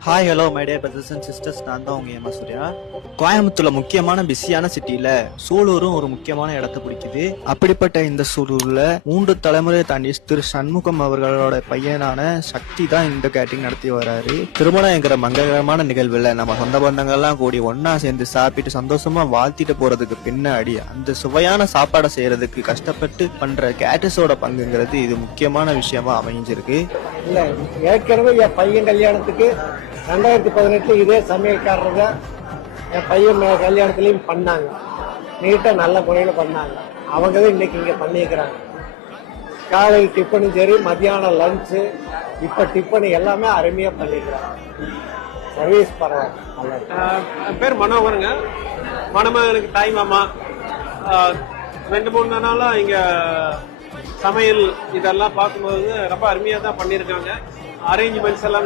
Hi hello my dear brothers and sisters, நான் தான் உங்க சூர்யா. கோயம்புத்தூர்ல முக்கியமான பிஸியான சிட்டில சூலூரும் ஒரு முக்கியமான இடத்தை பிடிக்குது. அப்படிப்பட்ட இந்த சூலூர்ல 3 தலைமுறையை தாண்டி திரு சண்முகம் அவர்களோட பையனான சக்தி தான் இந்த கேட்டரிங் நடத்தி வராரு. திருமணங்கிற மங்களகரமான நிகழ்வுல நம்ம சொந்த பந்தங்கள்லாம் கூடி ஒன்னா சேர்ந்து சாப்பிட்டு சந்தோஷமா வாழ்த்திட்டு போறதுக்கு பின்னாடி அந்த சுவையான சாப்பாடை செய்யறதுக்கு கஷ்டப்பட்டு பண்ற கேட்டர்ஸோட பங்குங்கிறது இது முக்கியமான விஷயமா அமைஞ்சிருக்கு. இல்ல ஏற்கனவே என் பையன் கல்யாணத்துக்கு 2018 இதே சமையல்காரர் தான் என் பையன் கல்யாணத்துலயும் பண்ணாங்க. நீட்டா நல்ல முறையில பண்ணாங்க. அவங்க தான் இன்னைக்கு இங்க பண்ணிக்கிறாங்க. காலை டிஃபனும் சரி, மத்தியானம் லஞ்சு, இப்ப டிஃபன் எல்லாமே அருமையா பண்ணிக்கிறாங்க. சர்வீஸ் பரவாயில்ல. என் பேர் மனோகருங்க. மணமகனுக்கு தாய் மாமா. 2-3 நாளா இங்க சமையல் இதெல்லாம் பார்க்கும்போது ரொம்ப அருமையா தான் பண்ணியிருக்காங்க. அரேஞ்ச்மெண்ட்ஸ் எல்லாம்